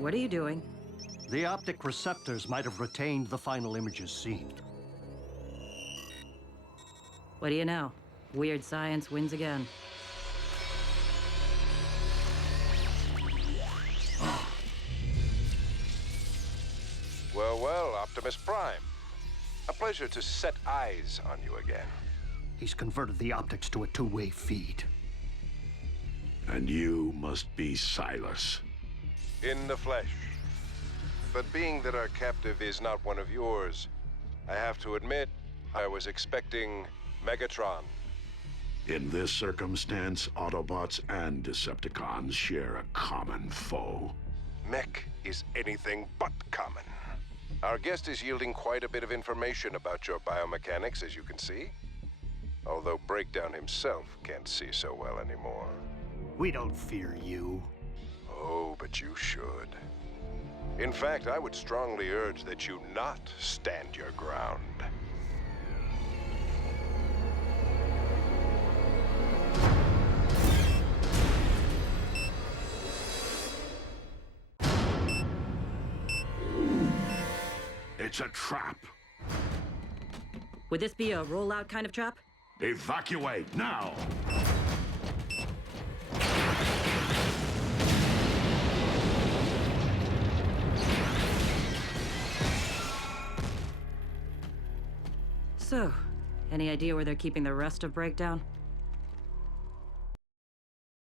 What are you doing? The optic receptors might have retained the final images seen. What do you know? Weird science wins again. Well, well, Optimus Prime. A pleasure to set eyes on you again. He's converted the optics to a two-way feed. And you must be Silas. In the flesh. But being that our captive is not one of yours, I have to admit, I was expecting Megatron. In this circumstance, Autobots and Decepticons share a common foe. Mech is anything but common. Our guest is yielding quite a bit of information about your biomechanics, as you can see. Although Breakdown himself can't see so well anymore. We don't fear you. Oh, but you should. In fact, I would strongly urge that you not stand your ground. It's a trap. Would this be a rollout kind of trap? Evacuate now! So, any idea where they're keeping the rest of Breakdown?